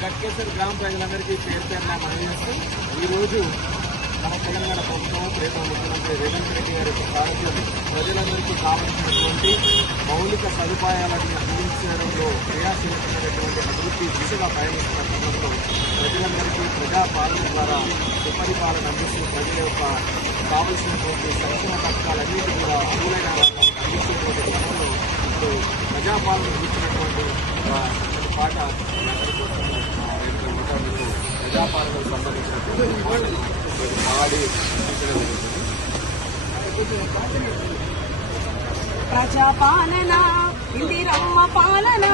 గట్కేసర్ గ్రామ ప్రజలందరికీ పేరు పేరున మనవి చేస్తూ ఈరోజు మన తెలంగాణ ప్రభుత్వం ప్రేమ ముఖ్యమంత్రి రేవంత్ రెడ్డి గారి సారథ్యం ప్రజలందరికీ కావాల్సినటువంటి మౌలిక సదుపాయాలను అందించడంలో క్రియాశీలకమైనటువంటి అభివృద్ధి దిశగా పయనిస్తున్న క్రమంలో ప్రజలందరికీ ప్రజాపాలన ద్వారా సుపరిపాలన అందిస్తూ ప్రజల యొక్క కావలసినటువంటి సంక్షేమ పథకాలన్నింటి కూడా అమలైన అందించేటువంటి క్రమంలో ఇప్పుడు ప్రజాపాలన అందించినటువంటి పాట ప్రజాపాలనకు సంబంధించినటువంటి పాటలు పాడి ప్రజాపాలన ఇందిరమ్మ పాలన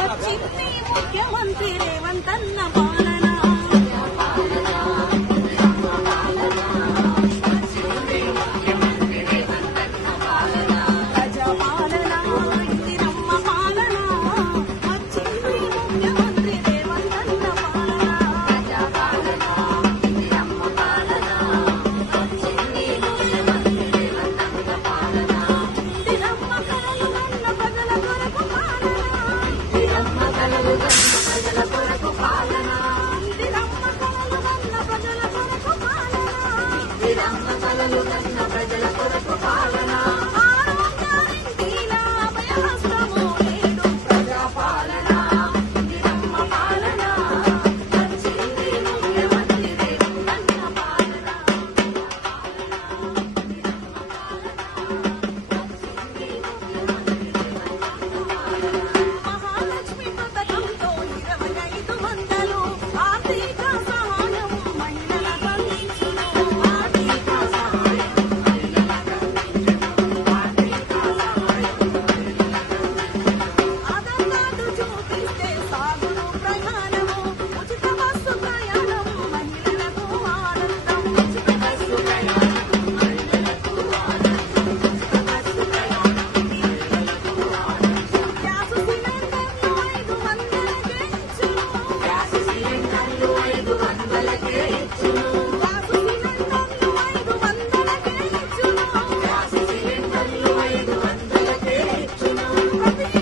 వచ్చింది ముఖ్యమంత్రి రేవంతన్న పాలన Happy